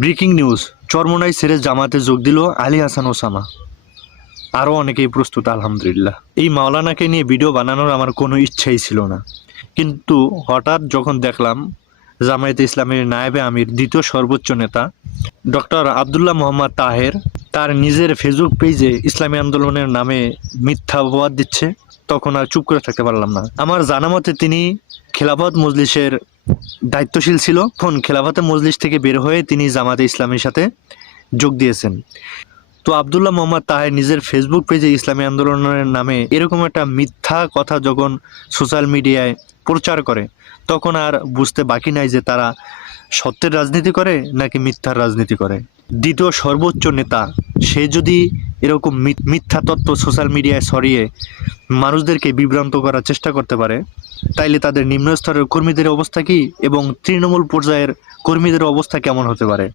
Breaking news, Charmonai ছেড়ে জামাতে যোগ দিল আলী হাসান ওসামা। আরও অনেকেই প্রস্তুত আলহামদুলিল্লাহ। এই মাওলানাকে নিয়ে ভিডিও বানানোর আমার কোনো ইচ্ছাই ছিল না, কিন্তু হঠাৎ যখন দেখলাম জামায়াতে ইসলামের নায়েবে আমির দ্বিতীয় সর্বোচ্চ নেতা ডক্টর আবদুল্লাহ মোহাম্মদ তাহের তার নিজের ফেসবুক পেজে ইসলামী আন্দোলনের নামে মিথ্যা অপবাদ দিচ্ছে, তখন আর চুপ করে থাকতে পারলাম না। আমার জানা মতে তিনি খেলাফত মজলিসের দায়িত্বশীল ছিল। এখন খেলাফতে মজলিস থেকে বের হয়ে তিনি জামাতে ইসলামের সাথে যোগ দিয়েছেন। তো আবদুল্লাহ মোহাম্মদ তাহের নিজের ফেসবুক পেজে ইসলামী আন্দোলনের নামে এরকম একটা মিথ্যা কথা যখন সোশ্যাল মিডিয়ায় প্রচার করে, তখন আর বুঝতে বাকি নাই যে তারা সত্যের রাজনীতি করে নাকি মিথ্যার রাজনীতি করে। দ্বিতীয় সর্বোচ্চ নেতা সে যদি এরকম মিথ্যা তত্ত্ব সোশ্যাল মিডিয়ায় ছড়িয়ে মানুষদেরকে বিভ্রান্ত করার চেষ্টা করতে পারে, তাইলে তাদের নিম্ন স্তরের কর্মীদের অবস্থা কী এবং তৃণমূল পর্যায়ের কর্মীদের অবস্থা কেমন হতে পারে।